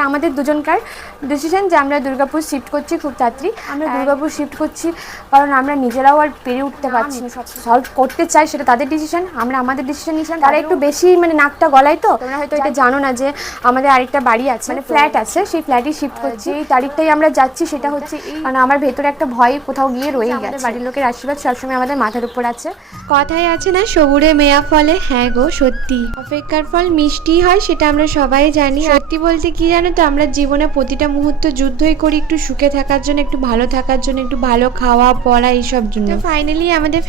এটা আমাদের দুজনকার ডিসিশন যে আমরা দুর্গাপুর শিফট করছি খুব তাড়াতাড়ি। আমরা দুর্গাপুর শিফট করছি কারণ আমরা নিজেরাও আর পেরে উঠতে পারছি না, সলভ করতে চাই, সেটা তাদের ডিসিশন, আমরা আমাদের ডিসিশন নিয়েছিলাম। তারা একটু বেশি মানে নাকটা গলায়, তো তোমরা হয়তো এটা জানো না যে আমাদের আরেকটা বাড়ি আছে, মানে ফ্ল্যাট আছে, সেই ফ্ল্যাটই শিফট করছি। এই তারিখটাই আমরা যাচ্ছি, সেটা হচ্ছে কারণ আমার ভেতরে একটা ভয় কোথাও গিয়ে রয়ে গেছে। বাড়ির লোকের আশীর্বাদ সবসময় আমাদের মাথার উপর আছে। কথায় আছে না, সবুরে মেয়া ফলে, হ্যাঁ গো সত্যি, অপেক্ষার ফল মিষ্টি হয়, সেটা আমরা সবাই জানি। সত্যি বলতে কি জানো তো, আমরা জীবনে প্রতিটা মুহূর্ত যুদ্ধই করি একটু সুখে থাকার জন্য, একটু ভালো থাকার জন্য, একটু ভালো খাওয়া পড়া এইসব জন্য। তো ফাইনালি আমাদের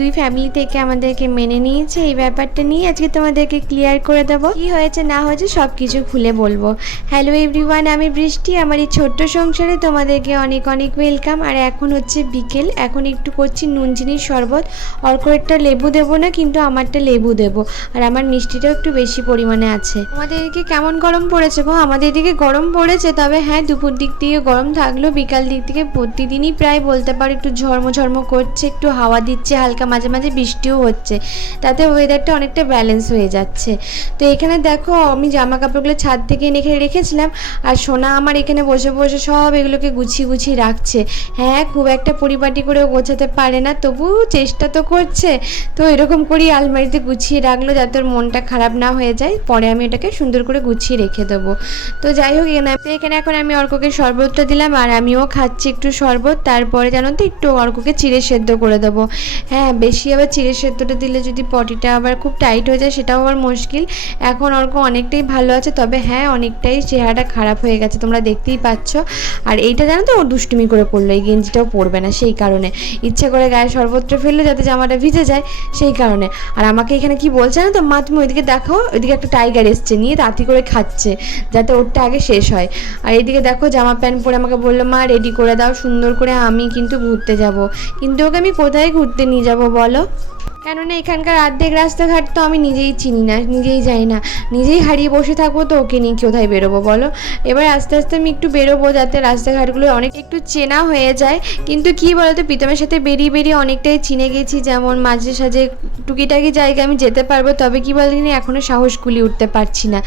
দুই ফ্যামিলি থেকে আমাদেরকে মেনে নিয়েছে। এই ব্যাপারটা নিয়ে আজকে তোমাদেরকে ক্লিয়ার করে দেবো, কি হয়েছে না হয়েছে সব কিছু খুলে বলবো। হ্যালো এভরিওয়ান, আমি বৃষ্টি, আমার এই ছোট্ট সংসারে তোমাদেরকে অনেক অনেক ওয়েলকাম। আর এখন হচ্ছে বিকেল, এখন একটু করছি নুন চিনির শরবত। অর্করেরটা লেবু দেবো না, কিন্তু আমারটা লেবু দেবো, আর আমার মিষ্টিটাও একটু বেশি পরিমাণে আছে। আমাদের এদিকে কেমন গরম পড়েছে গো? আমাদের এদিকে গরম পড়েছে, তবে হ্যাঁ দুপুর দিক থেকে গরম থাকলেও বিকাল দিক থেকে প্রতিদিনই প্রায় বলতে পারো একটু ঝরমো করছে, একটু হাওয়া দিচ্ছে হালকা, মাঝে মাঝে বৃষ্টিও হচ্ছে, তাতে ওয়েদারটা অনেকটা ব্যালেন্স হয়ে যাচ্ছে। তো এখানে দেখো আমি জামা কাপড়গুলো ছাদ থেকে এনে রেখেছিলাম, আর সোনা আমার এখানে বসে বসে সব এগুলোকে গুছিয়ে রাখছে। হ্যাঁ খুব একটা পরিপাটি করেও গোছাতে পারে না, তবু চেষ্টা তো করছে। তো এরকম করেই আলমারিতে গুছিয়ে রাখলো যাতে ওর মনটা খারাপ না হয়ে যায়, পরে আমি এটাকে সুন্দর করে গুছিয়ে রেখে দেবো। তো যাই হোক, এখানে এখন আমি অর্ককে শরবতটা দিলাম, আর আমিও খাচ্ছি একটু শরবত। তারপরে জানো তো একটু অর্ককে চিড়ে সেদ্ধ করে দেবো। হ্যাঁ বেশি আবার চিড়ে সেদ্ধটা দিলে যদি পটিটা আবার খুব টাইট হয়ে যায় সেটাও আবার মুশকিল। এখন অর্ক অনেকটাই ভালো আছে, তবে হ্যাঁ অনেকটাই চেহারাটা খারাপ হয়ে গেছে, তোমরা দেখতেই পাচ্ছ। আর এইটা জানো তো ও দুষ্টুমি করে পড়লো, এই গেঞ্জিটাও পরবে না, সেই কারণে ইচ্ছে করে গায়ে শরবতটা ফেললো যাতে জামাটা ভিজে যায়, সেই কারণে। আর আমাকে এখানে কি বলছে না তো, মা তুমি ওইদিকে দেখো, ওইদিকে একটা টাইগার এসছে, নিয়ে তাঁতি করে খাচ্ছে যাতে ওরটা আগে শেষ হয়। আর এইদিকে দেখো জামা প্যান্ট পরে আমাকে বললো মা রেডি করে দাও সুন্দর করে, আমি কিন্তু ঘুরতে যাব। কিন্তু ওকে আমি কোথায় ঘুরতে নিয়ে যাব বলো? কেননা এখানকার অর্ধেক রাস্তাঘাট তো আমি নিজেই চিনি না, নিজেই যাই না, নিজেই হারিয়ে বসে থাকবো, তো ওকে নিয়ে কোথায় বেরোবো বলো? এবার আস্তে আস্তে আমি একটু বেরোবো যাতে রাস্তাঘাটগুলো অনেক একটু চেনা হয়ে যায়। কিন্তু কি বলতো, প্রীতমের সাথে বেরিয়ে অনেকটাই চিনে গেছি, যেমন মাঝে সাঝে টুকিটাকি জায়গায় আমি যেতে পারবো, তবে কি বলতে না এখনও সাহস কুলিয়ে উঠতে পারছি না।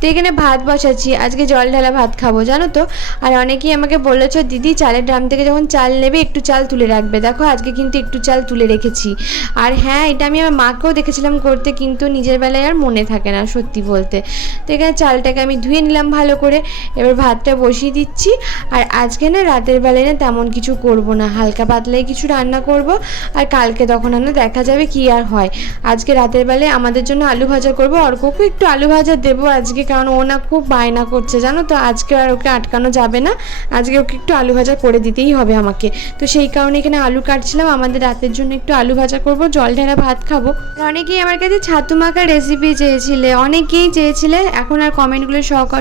তো এখানে ভাত বসাচ্ছি, আজকে জল ঢালা ভাত খাবো জানো তো। আর অনেকেই আমাকে বলেছো দিদি চালের ড্রাম থেকে যখন চাল নেবে একটু চাল তুলে রাখবে, দেখো আজকে কিন্তু একটু চাল তুলে রেখেছি। আর হ্যাঁ এটা আমি আমার মাকেও দেখেছিলাম করতে, কিন্তু নিজের বেলায় আর মনে থাকে না সত্যি বলতে। তো এখানে চালটাকে আমি ধুয়ে নিলাম ভালো করে, এবার ভাতটা বসিয়ে দিচ্ছি। আর আজকে না রাতের বেলায় না তেমন কিছু করব না, হালকা পাতলাই কিছু রান্না করব, আর কালকে তখন আমরা দেখা যাবে কি আর হয়। আজকে রাতের বেলায় আমাদের জন্য আলু ভাজা করব, অর্ককে একটু আলু ভাজা দেবো আজকে, কারণ ও না খুব বায়না করছে জানো তো, আজকে আর ওকে আটকানো যাবে না, আজকে ওকে একটু আলু ভাজা করে দিতেই হবে আমাকে। তো সেই কারণে এখানে আলু কাটছিলাম, আমাদের রাতের জন্য একটু আলু ভাজা করব, জল ঢালা ভাত খাবো। অনেকেই আমার কাছে ছাতু মাখার রেসিপি চেয়েছিলে, এখন আর কমেন্টগুলো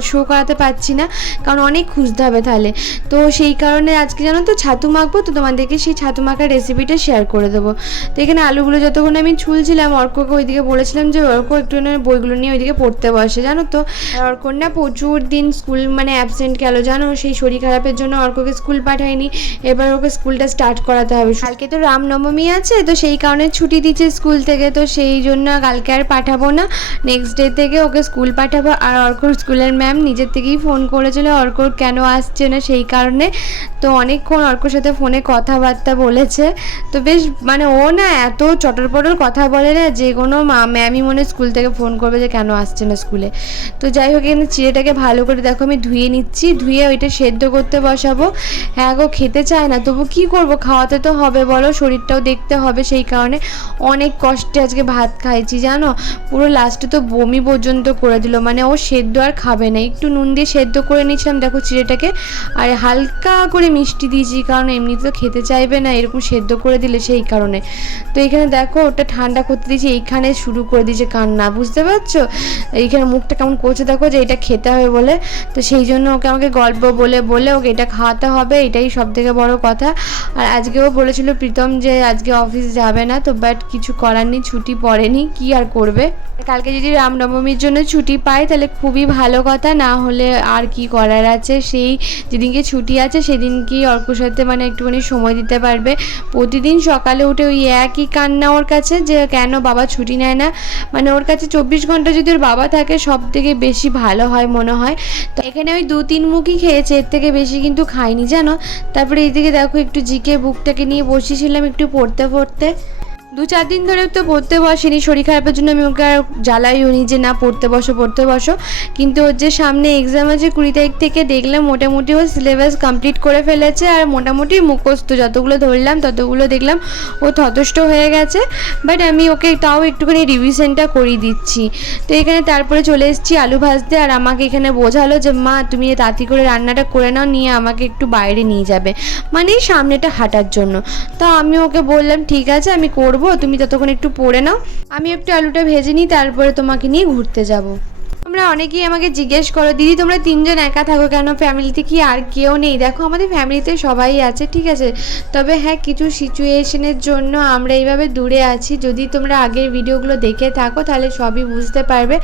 শো করাতে পারছি না, কারণ অনেক খুঁজতে হবে তাহলে। তো সেই কারণে আজকে জানো তো ছাতু মাখবো, তো তোমাদেরকে সেই ছাতু মাখার রেসিপিটা শেয়ার করে দেবো। তো এখানে আলুগুলো যতক্ষণ আমি ছুলছিলাম, অর্ককে ওইদিকে বলেছিলাম যে অর্ক একটু বইগুলো নিয়ে ওইদিকে পড়তে বসে জানো তো। আর অর্কর না প্রচুর দিন স্কুল মানে অ্যাবসেন্ট গেল জানো, সেই শরীর খারাপের জন্য অর্ককে স্কুল পাঠায়নি, এবার ওকে স্কুলটা স্টার্ট করাতে হবে। কালকে তো রামনবমী আছে, তো সেই কারণে ছুটি দিচ্ছে স্কুল থেকে, তো সেই জন্য কালকে আর পাঠাবো না, নেক্সট ডে থেকে ওকে স্কুল পাঠাবো। আর অর্কর স্কুলের ম্যাম নিজের থেকেই ফোন করেছিল অর্কর কেন আসছে না সেই কারণে, তো অনেকক্ষণ অর্কর সাথে ফোনে কথাবার্তা বলেছে। তো বেশ মানে ও না এত চটর পটর কথা বলে না, যে কোনো ম্যামই মনে স্কুল থেকে ফোন করবে যে কেন আসছে না স্কুলে। তো যাই হোক এখানে চিড়েটাকে ভালো করে দেখো আমি ধুয়ে নিচ্ছি, ধুয়ে ওইটা সেদ্ধ করতে বসাবো। হ্যাঁ গো খেতে চায় না, তবু কি করব, খাওয়াতে তো হবে বলো, শরীরটাও দেখতে হবে, সেই কারণে অনেক কষ্টে আজকে ভাত খাইছি জানো। পুরো লাস্টে তো বমি পর্যন্ত করে দিল, মানে ও সেদ্ধ আর খাবে না, একটু নুন দিয়ে সেদ্ধ করে নিয়েছিলাম দেখো চিড়েটাকে, আর হালকা করে মিষ্টি দিয়েছি, কারণ এমনিতে তো খেতে চাইবে না এরকম সেদ্ধ করে দিলে, সেই কারণে। তো এখানে দেখো ওটা ঠান্ডা করতে দিয়েছি, এইখানে শুরু করে দিয়েছে কান্না, বুঝতে পারছো এইখানে মুখটা কেমন করছে দেখো, যে এটা খেতে হবে বলে। তো সেই জন্য ওকে আমাকে গল্প বলে ওকে এটা খাওয়াতে হবে, এটাই সব থেকে বড় কথা। আর আজকেও বলেছিল প্রীতম যে আজকে অফিস যাবে না, তো বাট কিছু করার নেই, ছুটি পড়েনি, কি আর করবে। কালকে যদি রামনবমীর জন্য ছুটি পাই তাহলে খুবই ভালো কথা, না হলে আর কি করার আছে। সেই যেদিনকে ছুটি আছে সেদিনকেই অর্কর সাথে মানে একটুখানি সময় দিতে পারবে। প্রতিদিন সকালে উঠে ওই একই কান্না ওর কাছে যে কেন বাবা ছুটি নেয় না, মানে ওর কাছে 24 ঘন্টা যদি ওর বাবা থাকে সব থেকে বেশি ভালো হয় মনে হয়। তো এখানে ওই 2-3 মুখই খেয়েছে, এর থেকে বেশি কিন্তু খাইনি জানো। তারপরে এইদিকে দেখো একটু জিকে বুকটাকে নিয়ে বসেছিলাম একটু পড়তে। 2-4 দিন ধরে তো পড়তে বসেনি, শরীর খারাপের জন্য আমি ওকে আর জ্বালাইওনি যে না পড়তে বসো, কিন্তু ওর যে সামনে এক্সাম আছে 20 তারিখ থেকে, দেখলাম মোটামুটি ও সিলেবাস কমপ্লিট করে ফেলেছে আর মোটামুটি মুখস্থ যতগুলো ধরলাম ততগুলো দেখলাম ও যথেষ্ট হয়ে গেছে। বাট আমি ওকে তাও একটুখানি রিভিশনটা করিয়ে দিচ্ছি। তো এখানে তারপরে চলে এসেছি আলু ভাজতে, আর আমাকে এখানে বোঝালো যে মা তুমি তাড়াতাড়ি করে রান্নাটা করে নাও, নিয়ে আমাকে একটু বাইরে নিয়ে যাবে, মানে সামনেটা হাঁটার জন্য। তো আমি ওকে বললাম ঠিক আছে আমি করব, তুমি ততক্ষণ একটু পড়ে নাও, আমি একটু আলুটা ভেজে নিই, তারপরে তোমাকে নিয়ে ঘুরতে যাব। তোমরা অনেকেই আমাকে জিজ্ঞেস করো দিদি তোমরা 3 জন একা থাকো কেন, ফ্যামিলিতে কি আর কেউ নেই? দেখো আমাদের ফ্যামিলিতে সবাই আছে, ঠিক আছে, তবে হ্যাঁ কিছু সিচুয়েশনের জন্য আমরা এইভাবে দূরে আছি। যদি তোমরা আগের ভিডিওগুলো দেখে থাকো তাহলে সবই বুঝতে পারবে।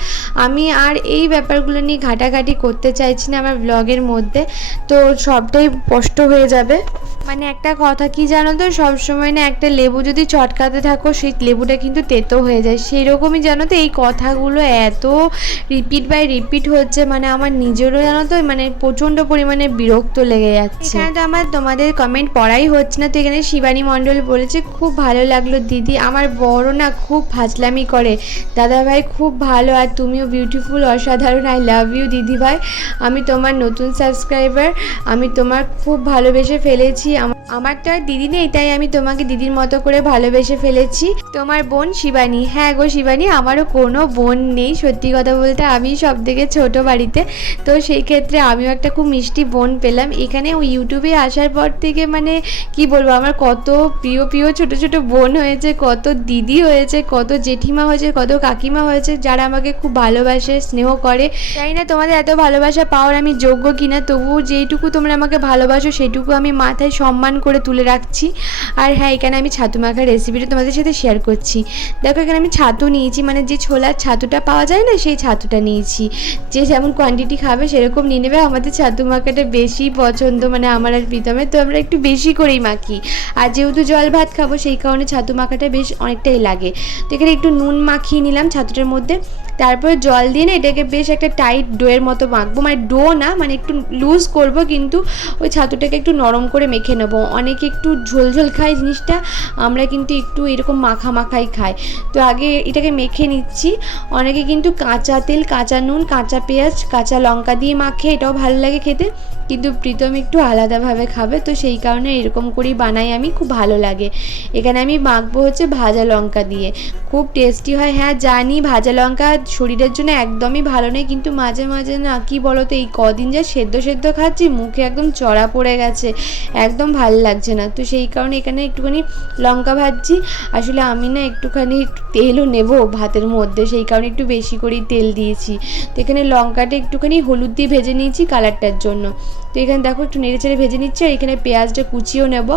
আমি আর এই ব্যাপারগুলো নিয়ে ঘাটাঘাটি করতে চাইছি না আমার ব্লগের মধ্যে, তো সবটাই স্পষ্ট হয়ে যাবে। মানে একটা কথা কি জানো তো, সবসময় না একটা লেবু যদি চটকাতে থাকো সেই লেবুটা কিন্তু তেতো হয়ে যায়, সেই রকমই জানো তো এই কথাগুলো এত রিপিট হচ্ছে, মানে আমার নিজেরও জানো তো মানে প্রচণ্ড পরিমাণে বিরক্ত লেগে যাচ্ছে। এখানে তো আমার তোমাদের কমেন্ট পড়াই হচ্ছে না। তো এখানে শিবানী মণ্ডল বলেছে খুব ভালো লাগলো দিদি, আমার বড় না খুব ফাজলামি করে, দাদাভাই খুব ভালো আর তুমিও বিউটিফুল অসাধারণ, আই লাভ ইউ দিদি ভাই, আমি তোমার নতুন সাবস্ক্রাইবার, আমি তোমার খুব ভালোবেসে ফেলেছি, আমার তো আর দিদি নেই তাই আমি তোমাকে দিদির মতো করে ভালোবেসে ফেলেছি, তোমার বোন শিবানী। হ্যাঁ গো শিবানী, আমারও কোনো বোন নেই, সত্যি কথা বলতে আমি সব থেকে ছোটো বাড়িতে, তো সেই ক্ষেত্রে আমিও একটা খুব মিষ্টি বোন পেলাম। এখানে ইউটিউবে আসার পর থেকে মানে কি বলবো, আমার কত প্রিয় ছোটো বোন হয়েছে, কত দিদি হয়েছে, কত জেঠিমা হয়েছে, কত কাকিমা হয়েছে, যারা আমাকে খুব ভালোবাসে স্নেহ করে। তাই না তোমাদের এত ভালোবাসা পাওয়ার আমি যোগ্য কিনা, তবুও যেইটুকু তোমরা আমাকে ভালোবাসো সেইটুকু আমি মাথায় সম্মান করে তুলে রাখছি। আর হ্যাঁ এখানে আমি ছাতু মাখার রেসিপিটা তোমাদের সাথে শেয়ার করছি। দেখো এখানে আমি ছাতু নিয়েছি, মানে যে ছোলার ছাতুটা পাওয়া যায় না সেই ছাতুটা নিয়েছি, যে যেমন কোয়ান্টিটি খাবে সেরকম নিয়ে নেবে। আমাদের ছাতু মাখাটা বেশি পছন্দ, মানে আমার আর প্রীতমের, তো আমরা একটু বেশি করেই মাখি, আর যেহেতু জল ভাত খাবো সেই কারণে ছাতু মাখাটা বেশ অনেকটাই লাগে। তো এখানে একটু নুন মাখিয়ে নিলাম ছাতুটার মধ্যে, তারপর জল দিয়ে না এটাকে বেশ একটা টাইট ডোয়ের মতো মাখবো, মানে ডো না মানে একটু লুজ করব, কিন্তু ওই ছাতুটাকে একটু নরম করে মেখে নেবো। অনেকে একটু ঝোল খায় জিনিসটা, আমরা কিন্তু একটু এরকম মাখাই খাই। তো আগে এটাকে মেখে নিচ্ছি। অনেকে কিন্তু কাঁচা তেল, কাঁচা নুন, কাঁচা পেঁয়াজ, কাঁচা লঙ্কা দিয়ে মাখে, এটাও ভালো লাগে খেতে, কিন্তু প্রীতম একটু আলাদাভাবে খাবে, তো সেই কারণে এরকম করেই বানাই আমি, খুব ভালো লাগে। এখানে আমি মাখবো হচ্ছে ভাজা লঙ্কা দিয়ে, খুব টেস্টি হয়। হ্যাঁ জানি ভাজা লঙ্কা শরীরের জন্য একদমই ভালো নেই, কিন্তু মাঝে মাঝে না কি বলো তো এই কদিন যা সেদ্ধ খাচ্ছি মুখে একদম চড়া পড়ে গেছে, একদম ভালো লাগছে না, তো সেই কারণে এখানে একটুখানি লঙ্কা ভাজছি। আসলে আমি না একটুখানি তেলও নেব ভাতের মধ্যে, সেই কারণে একটু বেশি করেই তেল দিয়েছি। তো এখানে লঙ্কাটা একটুখানি হলুদ দিয়ে ভেজে নিয়েছি কালারটার জন্য। তো এখানে দেখো একটু নেড়েচেড়ে ভেজে নিচ্ছি, আর এখানে পেঁয়াজটা কুচিয়েও নেব,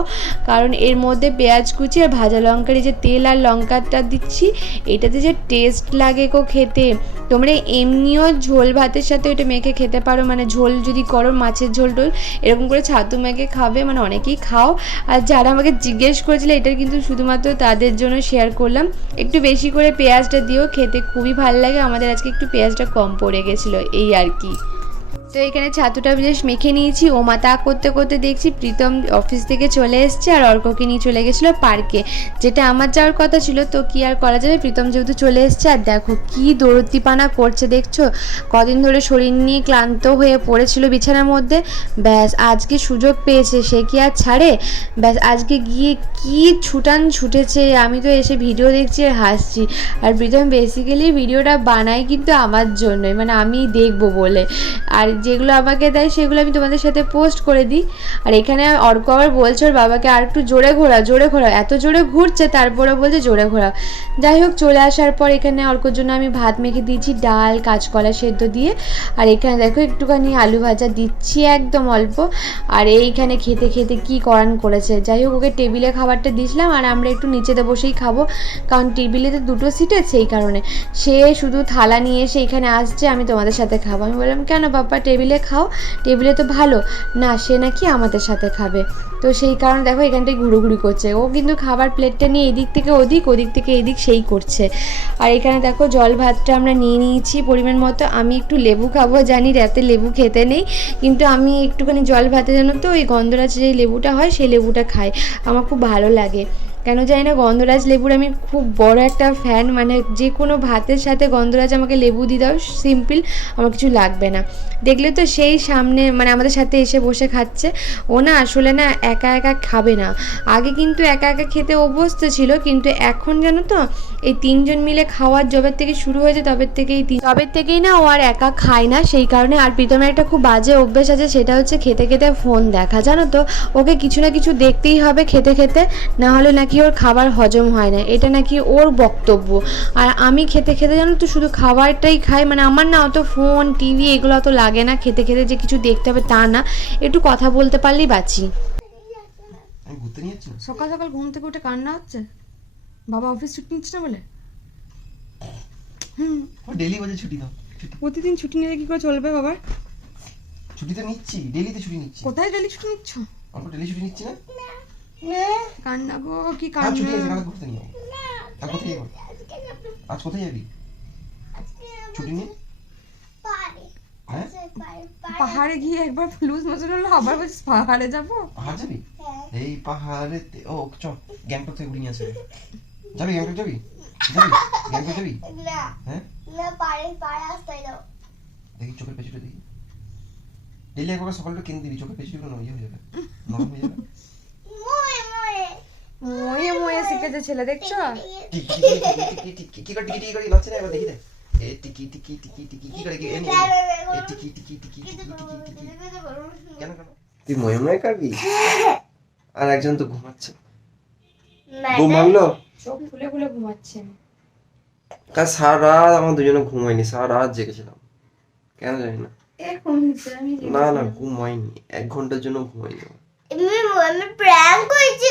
কারণ এর মধ্যে পেঁয়াজ কুচি আর ভাজা লঙ্কার এই যে তেল আর লঙ্কাটা দিচ্ছি, এটাতে যে টেস্ট লাগে গো খেতে। তোমরা এমনিও ঝোল ভাতের সাথে ওটা মেখে খেতে পারো, মানে ঝোল যদি করো মাছের ঝোল টোল এরকম করে ছাতু মেখে খাবে, মানে অনেকেই খাও। আর যারা আমাকে জিজ্ঞেস করেছিল এটা কিন্তু শুধুমাত্র তাদের জন্য শেয়ার করলাম, একটু বেশি করে পেঁয়াজটা দিও, খেতে খুবই ভালো লাগে। আমাদের আজকে একটু পেঁয়াজটা কম পড়ে গেছিলো এই আর কি। তো এখানে ছাতুটা বেশ মেখে নিয়েছি। ওমা তা করতে করতে দেখছি প্রীতম অফিস থেকে চলে এসছে আর অর্ককে নিয়ে চলে গেছিলো পার্কে, যেটা আমার যাওয়ার কথা ছিল, তো কি আর করা যাবে, প্রীতম যেহেতু চলে এসছে। আর দেখো কি দৌড়তিপানা করছে দেখছো, কদিন ধরে শরীর নিয়ে ক্লান্ত হয়ে পড়েছিল বিছানার মধ্যে, ব্যাস আজকে সুযোগ পেয়েছে, সে কি আর ছাড়ে, ব্যাস আজকে গিয়ে কি ছুটেছে। আমি তো এসে ভিডিও দেখছি আর হাসছি। আর প্রীতম বেসিক্যালি ভিডিওটা বানায় কিন্তু আমার জন্যই, মানে আমি দেখবো বলে। আর যেগুলো আমাকে দেয় সেগুলো আমি তোমাদের সাথে পোস্ট করে দিই। আর এখানে অর্ক আবার বলছে ওর বাবাকে আর একটু জোরে ঘোরা, এত জোরে ঘুরছে তারপরে বলছে জোরে ঘোরা। যাই হোক, চলে আসার পর এখানে অর্কর জন্য আমি ভাত মেখে দিয়েছি, ডাল কাঁচকলা সেদ্ধ দিয়ে। আর এখানে দেখো একটুখানি আলু ভাজা দিচ্ছি, একদম অল্প। আর এইখানে খেতে খেতে কি করেছে। যাই হোক, ওকে টেবিলে খাবারটা দিয়েছিলাম আর আমরা একটু নিচেতে বসেই খাবো, কারণ টেবিলে তো দুটো সিটে, সেই কারণে। সে শুধু থালা নিয়ে এসে এখানে আসছে আমি তোমাদের সাথে খাবো। আমি বললাম কেন বাপ্পা, টেবিলে খাও, টেবিলে তো ভালো না, সে নাকি আমাদের সাথে খাবে। তো সেই কারণে দেখো এখানটায় ঘুরোঘুরি করছে ও, কিন্তু খাবার প্লেটটা নিয়ে এদিক থেকে ওদিক, ওদিক থেকে এদিক সেই করছে। আর এখানে দেখো জল ভাতটা আমরা নিয়ে নিয়েছি পরিমাণ মতো। আমি একটু লেবু খাবো, জানি রাতে লেবু খেতে নেই, কিন্তু আমি একটুখানি জল ভাতে জানো তো ওই গন্ধরাজ যে লেবুটা হয় সেই লেবুটা খাই, আমার খুব ভালো লাগে। কেন জানি না, গন্ধরাজ লেবুর আমি খুব বড় একটা ফ্যান, মানে যে কোনো ভাতের সাথে গন্ধরাজ আমাকে লেবু দিয়ে দাও, সিম্পল, আমার কিছু লাগবে না। দেখলে তো সেই সামনে মানে আমাদের সাথে এসে বসে খাচ্ছে। ও না আসলে না একা একা খাবে না, আগে কিন্তু একা একা খেতে অভ্যস্ত ছিল, কিন্তু এখন জানো তো এই তিনজন মিলে খাওয়ার জবের থেকে শুরু হয়েছে, তবের থেকেই না ও আর একা খায় না, সেই কারণে। আর প্রীতমের একটা খুব বাজে অভ্যেস আছে, সেটা হচ্ছে খেতে খেতে ফোন দেখা, জানো তো। ওকে কিছু না কিছু দেখতেই হবে খেতে খেতে, না হলে নাকি ওর খাবার হজম হয় না, এটা নাকি ওর বক্তব্য। আর আমি খেতে খেতে জানো তো শুধু খাবারটাই খাই, মানে আমার না অত ফোন টিভি এগুলো অত লাগে না, খেতে খেতে যে কিছু দেখতে হবে তা না, একটু কথা বলতে পারলেই বাঁচি। সকাল সকাল ঘুম থেকে উঠে কান্না হচ্ছে, বাবা অফিস ছুটি নিচ্ছে না বলে। ডেলি বলে ছুটি দাও, প্রতিদিন ছুটি নিলে কি করে চলবে বাবা? ছুটি তো নিচ্ছি, ডেলিতে ছুটি নিচ্ছি। কোথায় ডেলি ছুটি নিচ্ছ? আমরা ডেলি ছুটি নিচ্ছি না। কান্না গো, কি আর ছুটি আছে, কান্না। কালকে ঘুরতে নিয়ে আর কোথায় যাবো? আজ কোথায় যাবি ছুটি নিয়ে? হ্যাঁ, পাহাড়ে গিয়ে একবার লুজ মোশন হলো, আবার বলছিস পাহাড়ে যাবো। পাহাড় যাবি? এই পাহাড়ে ও চ, গ্যাংটক থেকে ঘুরে নিয়ে আসবে। যাবি গ্যাংটক? যাবি গ্যাংটক যাবি? হ্যাঁ, দেখি চোখের পেছনে দেখি, ডেলি একবার সকালটা কিনে দিবি, চোখের পেছনে ইয়ে হয়ে যাবে, নরম হয়ে যাবে। ময়ে ময়ে শিখেছে ছেলে, দেখছো? টিকি টিকি টিকি করে টিকি টিকি করে নাচছে না, এবার দেখি দে। এ টিকি টিকি টিকি টিকি কি করে, কি এ টিকি টিকি টিকি টিকি টিকি। কেন তুই ময়ে ময়ে করবি? আর একজন তো ঘুমাচ্ছে, ঘুম ভাঙলো, চোখ খুলে খুলে ঘুমাচ্ছেন। কাল সারা রাত আমার দুজনে ঘুমাইনি, সারা রাত জেগেছিলাম, কেন জানি না। না না ঘুম হয়নি, 1 ঘন্টার জন্য ঘুমাইনি। আমি প্র্যাঙ্ক করেছি।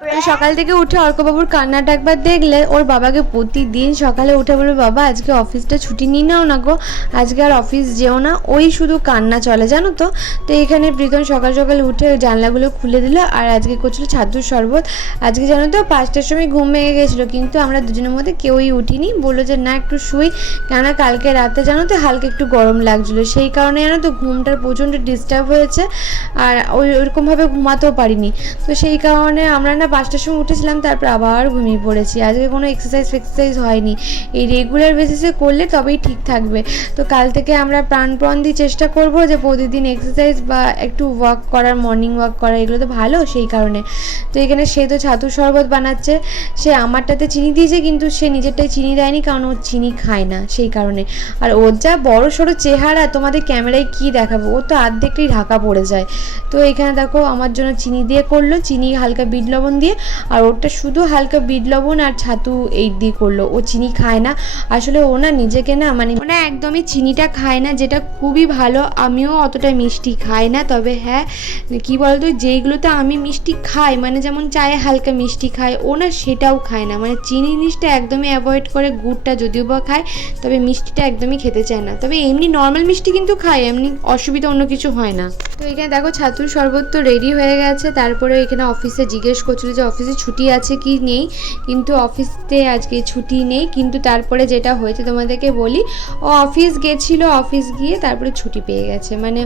তো সকাল থেকে উঠে অর্কবাবুর কান্নাটা একবার দেখলে, ওর বাবাকে প্রতিদিন সকালে উঠে বলবে বাবা আজকে অফিসটা ছুটি নিয়ে নাও না গো, আজকে আর অফিস যেও না, ওই শুধু কান্না চলে জানো তো। তো এখানে প্রীতম সকাল সকাল উঠে জানলাগুলো খুলে দিল, আর আজকে করছিল ছাতুর শরবত। আজকে জানো তো 5টার সময় ঘুম ভেঙে গেছিলো, কিন্তু আমরা দুজনের মধ্যে কেউই উঠিনি, বললো যে না একটু শুই, কেননা কালকে রাতে জানো তো হালকা একটু গরম লাগছিলো, সেই কারণে জানো তো ঘুমটার প্রচণ্ড ডিস্টার্ব হয়েছে, আর ওইরকমভাবে ঘুমাতেও পারিনি। তো সেই কারণে আমরা না 5টার সময় উঠেছিলাম, তারপর আবার ঘুমিয়ে পড়েছি। আজকে কোনো এক্সারসাইজ হয়নি, এই রেগুলার বেসিসে করলে তবেই ঠিক থাকবে। তো কাল থেকে আমরা প্রাণপণ দিয়ে চেষ্টা করব যে প্রতিদিন এক্সারসাইজ বা একটু ওয়াক করার, মর্নিং ওয়াক করা, এগুলো তো ভালো, সেই কারণে। তো এখানে সে তো ছাতুর শরবত বানাচ্ছে, সে আমারটাতে চিনি দিয়েছে, কিন্তু সে নিজেরটাই চিনি দেয়নি, কারণ ও চিনি খায় না, সেই কারণে। আর ওর যা বড় সড়ো চেহারা, তোমাদের ক্যামেরায় কি দেখাবো, ও তো অর্ধেকটাই ঢাকা পড়ে যায়। তো এখানে দেখো আমার জন্য চিনি দিয়ে করলো, চিনি হালকা বিট লবণ দিয়ে, আর ওটা শুধু হালকা বিট লবণ আর ছাতু এই দিয়ে করলো। ও চিনি খায় না আসলে, ও না নিজেকে না মানে ও না একদমই চিনিটা খায় না, যেটা খুবই ভালো। আমিও অতটা মিষ্টি খাই না, তবে হ্যাঁ কী বলতো, যেইগুলোতে আমি মিষ্টি খাই, মানে যেমন চায়ে হালকা মিষ্টি খাই, ও না সেটাও খায় না, মানে চিনি জিনিসটা একদমই অ্যাভয়েড করে। গুড়টা যদিও বা খায়, তবে মিষ্টিটা একদমই খেতে চায় না। তবে এমনি নর্মাল মিষ্টি কিন্তু খায়, এমনি অসুবিধা অন্য কিছু হয় না। তো এখানে দেখো ছাতুর শরবত তো রেডি হয়ে গেছে। তারপরে এখানে অফিসে জিজ্ঞেস করছিল যে অফিসে ছুটি আছে কি নেই, কিন্তু অফিসে আজকে ছুটি নেই। কিন্তু তারপরে যেটা হয়েছে তোমাদেরকে বলি, ও অফিস গেছিলো, অফিস গিয়ে তারপরে ছুটি পেয়ে গেছে, মানে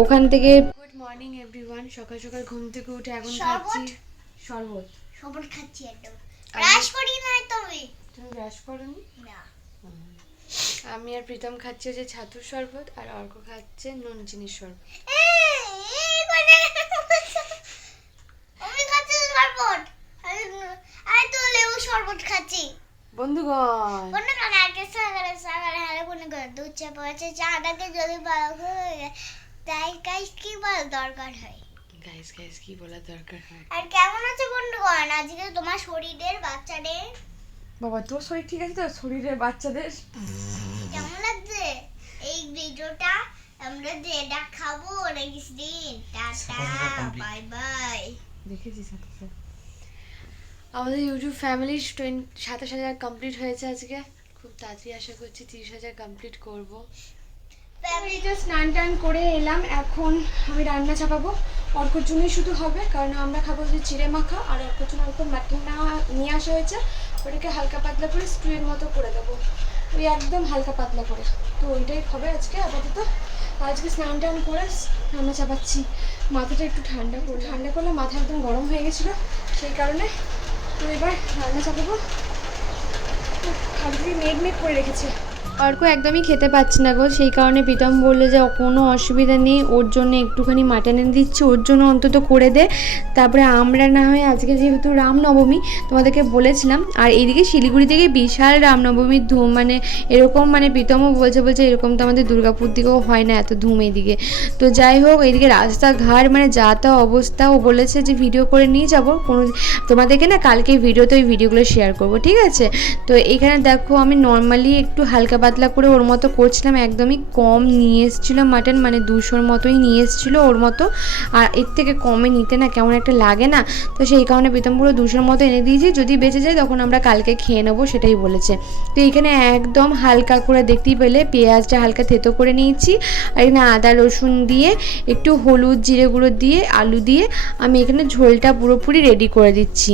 ওখান থেকে। গুড মর্নিং এভরিওয়ান, সকাল সকাল ঘুম থেকে উঠে এখন খাচ্ছি শরবত খাচ্ছি একদম। ব্রাশ করি না তুমি ব্রাশ করোনি? না। আমি আর প্রীতম খাচ্ছি যে ছাতুর শরবত, আর অর্ক খাচ্ছে নুন চিনির শরবত। আমি খাচ্ছি শরবত, আমি তো লেবু শরবত খাচ্ছি। বন্ধুগণ আগে সাগরে হালে কোনে করে দুধ চা পড়েছে চাটাকে যদি ভালো করে তাই গাইস কি বল দরকার হয় গাইস কি বলা দরকার হয়। আর কেমন আছে বন্ধুগণ আজকে তোমার শরীরের বাচ্চাদের বাবা তোর শরীর ঠিক আছে তো? শরীরের বাচ্চাদের কেমন লাগছে এই ভিডিওটা আমরা যেটা খাবো নেক্সট দিন টাটা বাই বাই দেখেছিস আমাদের ইউটিউব ফ্যামিলির 27,000 কমপ্লিট হয়েছে আজকে। খুব তাড়াতাড়ি আশা করছি 30,000 কমপ্লিট করব। ফ্যামিলিতে স্নান টান করে এলাম, এখন আমি রান্না চাপাবো। অর্কর জন্যই শুধু হবে, কারণ আমরা খাবো যে চিড়ে মাখা, আর অর্কর জন্য অল্প মাটন না নিয়ে আসা হয়েছে, ওটাকে হালকা পাতলা করে স্টুয়ের মতো করে দেবো, ওই একদম হালকা পাতলা করে। তো ওইটাই হবে আজকে আপাতত। আজকে স্নান টান করে রান্না চাপাচ্ছি। মাথাটা একটু ঠান্ডা করলে মাথা একদম গরম হয়ে গেছিলো, সেই কারণে। তো এবার রান্না চাপাবো। খালি মেঘ করে রেখেছে। অর্ক একদমই খেতে পাচ্ছে না গো, সেই কারণে প্রীতম বললো যে কোনো অসুবিধা নেই, ওর জন্য একটুখানি মাটন এনে দিচ্ছি, ওর জন্য অন্তত করে দে। তারপরে আমরা না হয় আজকে যেহেতু রামনবমী তোমাদেরকে বলেছিলাম, আর এইদিকে শিলিগুড়ি থেকে বিশাল রামনবমীর ধুম, মানে এরকম মানে প্রীতমও বলছে এরকম তো আমাদের দুর্গাপুর দিকেও হয় না এত ধুম এইদিকে। তো যাই হোক, এইদিকে রাস্তাঘাট মানে যা তা অবস্থা। ও বলেছে যে ভিডিও করে নিয়ে যাবো কোনো, তোমাদেরকে না কালকে ভিডিওতে ওই ভিডিওগুলো শেয়ার করবো, ঠিক আছে? তো এখানে দেখো আমি নর্মালি একটু হালকা পাতলা করে ওর মতো করছিলাম, একদমই কম নিয়ে এসেছিলো মাটন, মানে 200-র মতোই নিয়ে এসেছিলো ওর মতো। আর এর থেকে কমে নিতে না কেমন একটা লাগে না, তো সেই কারণে প্রীতম পুরো 200-র মতো এনে দিয়েছি, যদি বেঁচে যায় তখন আমরা কালকে খেয়ে নেবো, সেটাই বলেছে। তো এখানে একদম হালকা করে দেখতেই পেলে পেঁয়াজটা হালকা থেতো করে নিয়েছি, আর এখানে আদা রসুন দিয়ে একটু হলুদ জিরে গুঁড়ো দিয়ে আলু দিয়ে আমি এখানে ঝোলটা পুরোপুরি রেডি করে দিচ্ছি।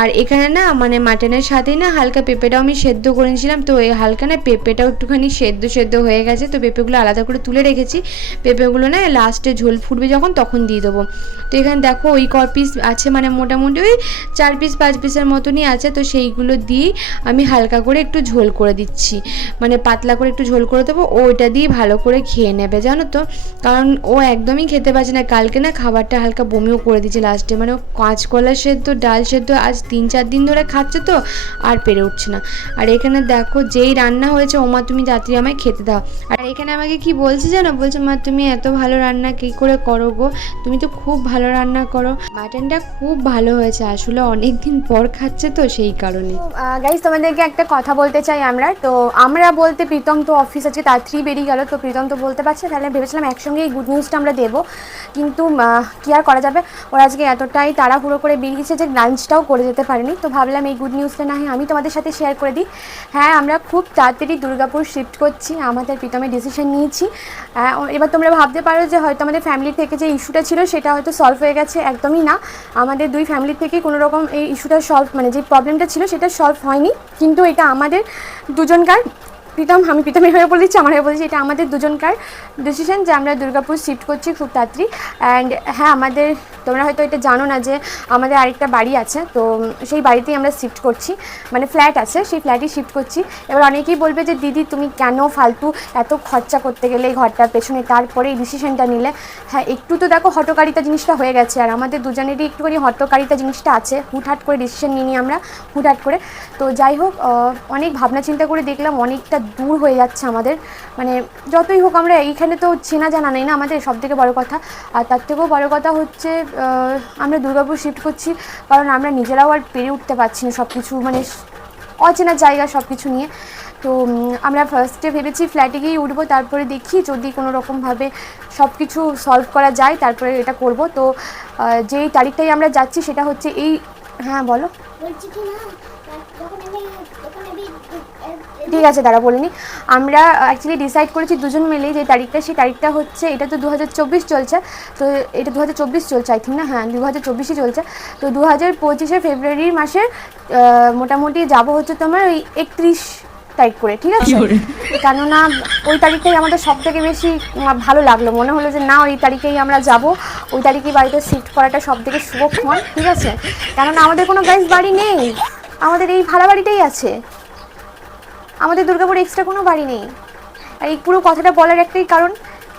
আর এখানে না মানে মাটনের সাথেই না হালকা পেঁপেটাও আমি সেদ্ধ করে নিয়েছিলাম, তো এই হালকা না পেঁপেটাও একটুখানি সেদ্ধ হয়ে গেছে, তো পেঁপেগুলো আলাদা করে তুলে রেখেছি। পেঁপেগুলো না লাস্টে ঝোল ফুটবে যখন তখন দিয়ে দেবো। তো এখানে দেখো ওই ক পিস আছে, মানে মোটামুটি ওই 4 পিস 5 পিসের মতনই আছে, তো সেইগুলো দিয়েই আমি হালকা করে একটু ঝোল করে দিচ্ছি, মানে পাতলা করে একটু ঝোল করে দেবো। ওইটা দিয়ে ভালো করে খেয়ে নেবে জানো তো, কারণ ও একদমই খেতে পারছে না। কালকে না খাবারটা হালকা বমিও করে দিয়েছে লাস্টে, মানে ও কাঁচকলা সেদ্ধ ডাল সেদ্ধ আজ 3-4 দিন ধরে খাচ্ছে, তো আর পেরে উঠছে না। আর এখানে দেখো যেই রান্না হয়েছে, ওমা তুমি রাত্রি আমায় খেতে দাও। আর এখানে আমাকে কি বলছে জানো, বলছে মা তুমি এত ভালো রান্না কী করে করো গো, তুমি তো খুব ভালো রান্না করো। মাটনটা খুব ভালো হয়েছে, আসলে অনেক দিন পর খাচ্ছে তো সেই কারণে। গাইজ তোমাদেরকে একটা কথা বলতে চাই। আমরা বলতে প্রীতম তো অফিস আজকে তাড়াতাড়ি বেরিয়ে গেল, তো প্রীতম তো বলতে পারছে, তাহলে ভেবেছিলাম একসঙ্গে এই গুড নিউজটা আমরা দেবো, কিন্তু কী আর করা যাবে, ওরা আজকে এতটাই তাড়াহুড়ো করে বেরিয়েছে যে লাঞ্চটাও করে যেতে পারেনি। তো ভাবলাম এই গুড নিউজটা না হয় আমি তোমাদের সাথে শেয়ার করে দিই। হ্যাঁ, আমরা খুব তাড়াতাড়ি দুর্গাপুর শিফট করছি, আমাদের প্রীতমের ডিসিশন নিয়েছি। এবার তোমরা ভাবতে পারো যে হয়তো আমাদের ফ্যামিলি থেকে যে ইস্যুটা ছিল সেটা হয়তো সলভ হয়ে গেছে, একদমই না। আমাদের দুই ফ্যামিলি থেকেই কোনো রকম এই ইস্যুটা সলভ, মানে যে প্রবলেমটা ছিল সেটা সলভ হয়নি, কিন্তু এটা আমাদের দুজনকার, আমি প্রীতমের হয়ে বলেছি, আমার হয়ে বলেছি, এটা আমাদের দুজনকার ডিসিশন যে আমরা দুর্গাপুর শিফট করছি খুব তাড়াতাড়ি। অ্যান্ড হ্যাঁ, তোমরা হয়তো এটা জানো না যে আমাদের আরেকটা বাড়ি আছে, তো সেই বাড়িতেই আমরা শিফট করছি, মানে ফ্ল্যাট আছে, সেই ফ্ল্যাটেই শিফট করছি। এবার অনেকেই বলবে যে দিদি তুমি কেন ফালতু এত খরচা করতে গেলে এই ঘরটার পেছনে, তারপরে এই ডিসিশনটা নিলে। হ্যাঁ, একটু তো দেখো হটকারিতা জিনিসটা হয়ে গেছে, আর আমাদের দুজনেরই একটুখানি হটকারিতা জিনিসটা আছে, হুটহাট করে ডিসিশন নিই আমরা হুটহাট করে। তো যাই হোক, অনেক ভাবনা চিন্তা করে দেখলাম অনেকটা দূর হয়ে যাচ্ছে আমাদের, মানে যতই হোক আমরা এইখানে তো চেনা জানা নেই না আমাদের, সবথেকে বড় কথা। আর তার থেকেও বড় কথা হচ্ছে আমরা দুর্গাপুর শিফট করছি কারণ আমরা নিজেরাও আর পেরে উঠতে পারছি না সব কিছু, মানে অচেনা জায়গা সব কিছু নিয়ে। তো আমরা ফার্স্টে ভেবেছি ফ্ল্যাটে গিয়েই উঠবো, তারপরে দেখি যদি কোনো রকমভাবে সব কিছু সলভ করা যায় তারপরে এটা করব। তো যেই তারিখটাই আমরা যাচ্ছি সেটা হচ্ছে এই, হ্যাঁ বলো। বলছি কি না যখন আমি ঠিক আছে দাঁড়া বলিনি, আমরা অ্যাকচুয়ালি ডিসাইড করেছি দুজন মিলেই যে তারিখটা, সেই তারিখটা হচ্ছে, এটা তো 2024 চলছে, তো এটা 2024 চলছে আই থিঙ্ক, না হ্যাঁ 2024ই চলছে। তো 2025 ফেব্রুয়ারি মাসের মোটামুটি যাব হচ্ছে তোমার ওই 31 তারিখ করে, ঠিক আছে? কেননা ওই তারিখটাই আমাদের সব থেকে বেশি ভালো লাগলো, মনে হলো যে না ওই তারিখেই আমরা যাব, ওই তারিখেই বাড়িতে শিফট করাটা সব থেকে শুভক্ষণ, ঠিক আছে? কেননা আমাদের কোনো গাইজ বাড়ি নেই, আমাদের এই ভাড়া বাড়িটাই আছে, আমাদের দুর্গাপুরে এক্সট্রা কোনো বাড়ি নেই। আর এই পুরো কথাটা বলার একটাই কারণ,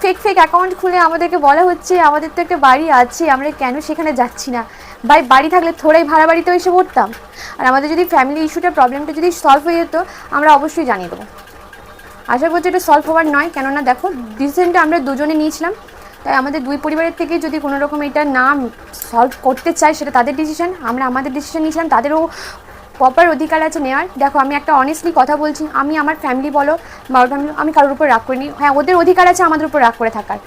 ফেক অ্যাকাউন্ট খুলে আমাদেরকে বলা হচ্ছে আমাদের তো একটা বাড়ি আছে, আমরা কেন সেখানে যাচ্ছি না। বাড়ি থাকলে থোড়াই ভাড়া বাড়িতে এসে পড়তাম, আর আমাদের যদি ফ্যামিলি ইস্যুটা প্রবলেমটা যদি সলভ হয়ে যেত আমরা অবশ্যই জানিয়ে দেবো। আশা করছি এটা সলভ হওয়ার নয়, কেননা দেখো ডিসিশনটা আমরা দুজনে নিয়েছিলাম, তাই আমাদের দুই পরিবারের থেকে যদি কোনো রকম এটা না সলভ করতে চায় সেটা তাদের ডিসিশন, আমরা আমাদের ডিসিশন নিয়েছিলাম, তাদেরও প্রপার অধিকার আছে নেওয়ার। দেখো আমি একটা অনেস্টলি কথা বলছি, আমি আমার ফ্যামিলি বলো বা ওর ফ্যামিলি, আমি কারোর উপর রাগ করিনি। হ্যাঁ ওদের অধিকার আছে আমাদের উপর রাগ করে থাকার,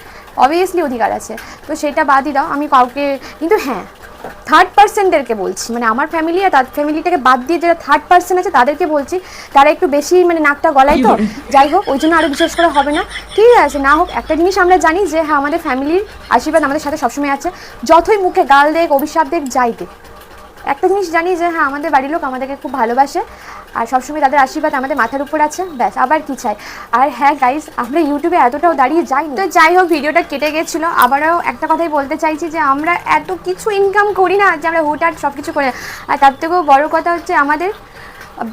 অবভিয়াসলি অধিকার আছে, তো সেটা বাদই দাও। আমি কাউকে, কিন্তু হ্যাঁ থার্ড পার্সনদেরকে বলছি, মানে আমার ফ্যামিলি আর তার ফ্যামিলিটাকে বাদ দিয়ে যারা থার্ড পার্সন আছে তাদেরকে বলছি, তারা একটু বেশি মানে নাকটা গলায় তো, যাই হোক ওই জন্য আরও বিশেষ করে হবে না, ঠিক আছে। না হোক, একটা জিনিস আমরা জানি যে হ্যাঁ আমাদের ফ্যামিলির আশীর্বাদ আমাদের সাথে সবসময় আছে, যতই মুখে গাল দেখ অভিশাপ দেখ যাই দেখ, একটা জিনিস জানি যে হ্যাঁ আমাদের বাড়ির লোক আমাদেরকে খুব ভালোবাসে আর সবসময় তাদের আশীর্বাদ আমাদের মাথার উপর আছে, ব্যাস আবার কি চাই। আর হ্যাঁ গাইস, আমরা ইউটিউবে এতটাও দাঁড়িয়ে যাই, তো যাই হোক ভিডিওটা কেটে গেছিলো। আবারও একটা কথাই বলতে চাইছি যে আমরা এত কিছু ইনকাম করি না যে আমরা হুটহাট সব কিছু করে, আর তার থেকেও বড় কথা হচ্ছে আমাদের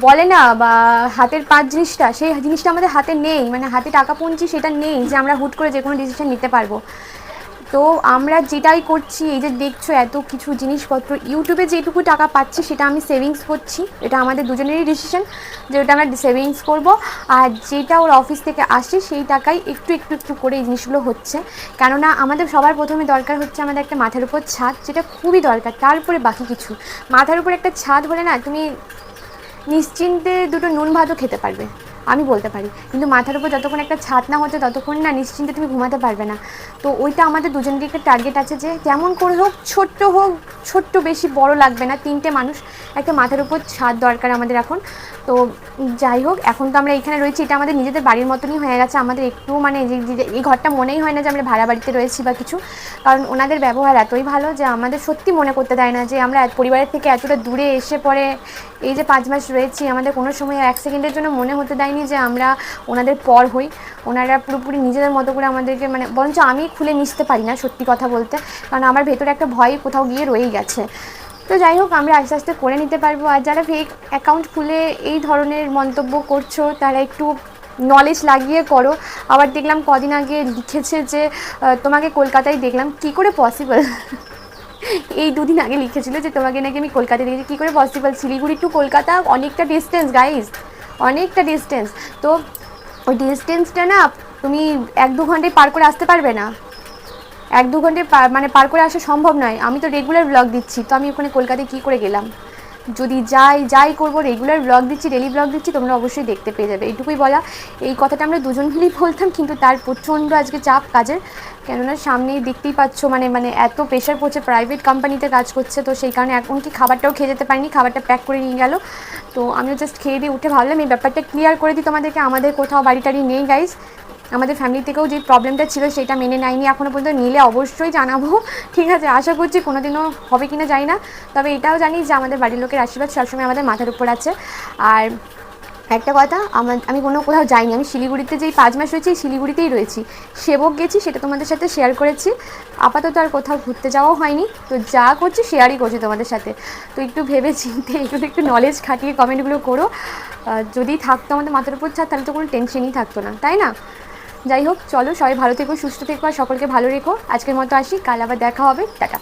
বলে না বা হাতের পাঁচ জিনিসটা, সেই জিনিসটা আমাদের হাতে নেই, মানে হাতে টাকা পুঁজি সেটা নেই যে আমরা হুট করে যে কোনো ডিসিশন নিতে পারবো। তো আমরা যেটাই করছি, এই যে দেখছো এত কিছু জিনিসপত্র, ইউটিউবে যেটুকু টাকা পাচ্ছি সেটা আমি সেভিংস করছি, এটা আমাদের দুজনেরই ডিসিশন যে ওটা আমরা সেভিংস করব, আর যেটা ওর অফিস থেকে আসে সেই টাকায় একটু একটু একটু করে এই জিনিসগুলো হচ্ছে। কেননা আমাদের সবার প্রথমে দরকার হচ্ছে আমাদের একটা মাথার উপর ছাদ, যেটা খুবই দরকার, তারপরে বাকি কিছু। মাথার উপর একটা ছাদ হলে না তুমি নিশ্চিন্তে দুটো নুন ভাতও খেতে পারবে, আমি বলতে পারি, কিন্তু মাথার উপর যতক্ষণ একটা ছাদ না হচ্ছে ততক্ষণ না নিশ্চিন্তে তুমি ঘুমাতে পারবে না। তো ওইটা আমাদের দুজনেরই একটা টার্গেট আছে যে যেমন করে হোক, ছোট্ট বেশি বড় লাগবে না, তিনটে মানুষ একটা মাথার উপর ছাদ দরকার আমাদের এখন। তো যাই হোক, এখন তো আমরা এখানে রয়েছি, এটা আমাদের নিজেদের বাড়ির মতনই হয়ে গেছে, আমাদের একটু মানে এই ঘরটা মনেই হয় না যে আমরা ভাড়া বাড়িতে রয়েছি বা কিছু, কারণ ওনাদের ব্যবহার এতই ভালো যে আমাদের সত্যি মনে করতে দেয় না যে আমরা পরিবারের থেকে এতটা দূরে এসে পরে এই যে 5 মাস রয়েছি, আমাদের কোনো সময় 1 সেকেন্ডের জন্য মনে হতে দেয়নি যে আমরা ওনাদের পর হই। ওনারা পুরোপুরি নিজেদের মতো করে আমাদেরকে, মানে বরঞ্চ আমি খুলে মিশতে পারি না সত্যি কথা বলতে, কারণ আমার ভেতরে একটা ভয় কোথাও গিয়ে রয়েই গেছে। তো যাই হোক, আমরা আস্তে আস্তে করে নিতে পারবো। আর যারা ফেক অ্যাকাউন্ট খুলে এই ধরনের মন্তব্য করছো তারা একটু নলেজ লাগিয়ে করো। আবার দেখলাম কদিন আগে লিখেছে যে তোমাকে কলকাতায় দেখলাম, কি করে পসিবল? এই 2 দিন আগে লিখেছিল যে তোমাকে নাকি আমি কলকাতায় দেখেছি, কী করে পসিবল? শিলিগুড়ি টু কলকাতা অনেকটা ডিস্টেন্স গাইজ, অনেকটা ডিস্টেন্স। তো ওই ডিস্টেন্সটা না তুমি 1-2 ঘন্টায় পার করে আসতে পারবে না, 1-2 ঘন্টায় মানে পার করে আসা সম্ভব নয়। আমি তো রেগুলার ব্লগ দিচ্ছি, তো আমি ওখানে কলকাতায় কী করে গেলাম? যদি যাই করবো, রেগুলার ব্লগ দিচ্ছি, ডেলি ব্লগ দিচ্ছি, তোমরা অবশ্যই দেখতে পেয়ে যাবে, এইটুকুই বলা। এই কথাটা আমরা দুজন মিলেই বলতাম, কিন্তু তার প্রচণ্ড আজকে চাপ কাজের, কেননা সামনেই দেখতেই পাচ্ছ মানে এত প্রেশার পড়ছে, প্রাইভেট কোম্পানিতে কাজ করছে, তো সেই কারণে এখন কি খাবারটাও খেয়ে যেতে পারিনি, খাবারটা প্যাক করে নিয়ে গেল। তো আমিও জাস্ট খেয়ে দিয়ে উঠে ভাবলাম এই ব্যাপারটা ক্লিয়ার করে দিই তোমাদেরকে। আমাদের কোথাও বাড়ি টাড়ি নেই গাইস, আমাদের ফ্যামিলি থেকেও যে প্রবলেমটা ছিল সেটা মেনে নেয়নি এখনও পর্যন্ত, নিলে অবশ্যই জানাবো, ঠিক আছে? আশা করছি কোনো দিনও হবে কিনা জানি না, তবে এটাও জানি যে আমাদের বাড়ির লোকের আশীর্বাদ সবসময় আমাদের মাথার উপর আছে। আর একটা কথা, আমি কোনো কোথাও যাইনি, আমি শিলিগুড়িতে যেই 5 মাস রয়েছি শিলিগুড়িতেই রয়েছি, সেবক গেছি সেটা তোমাদের সাথে শেয়ার করেছি, আপাতত আর কোথাও ঘুরতে যাওয়াও হয়নি। তো যা করছি শেয়ারই করছি তোমাদের সাথে, তো একটু ভেবে চিন্তে এগুলো একটু নলেজ খাটিয়ে কমেন্টগুলো করো। যদি থাকতো আমাদের মাথার উপর ছাদ তাহলে তো কোনো টেনশনই থাকতো না, তাই না? যাই হোক, চলো সবাই ভালো থেকো, সুস্থ থেকো, আর সকলকে ভালো রেখো। আজকের মতো আসি, কাল আবার দেখা হবে, টাটা।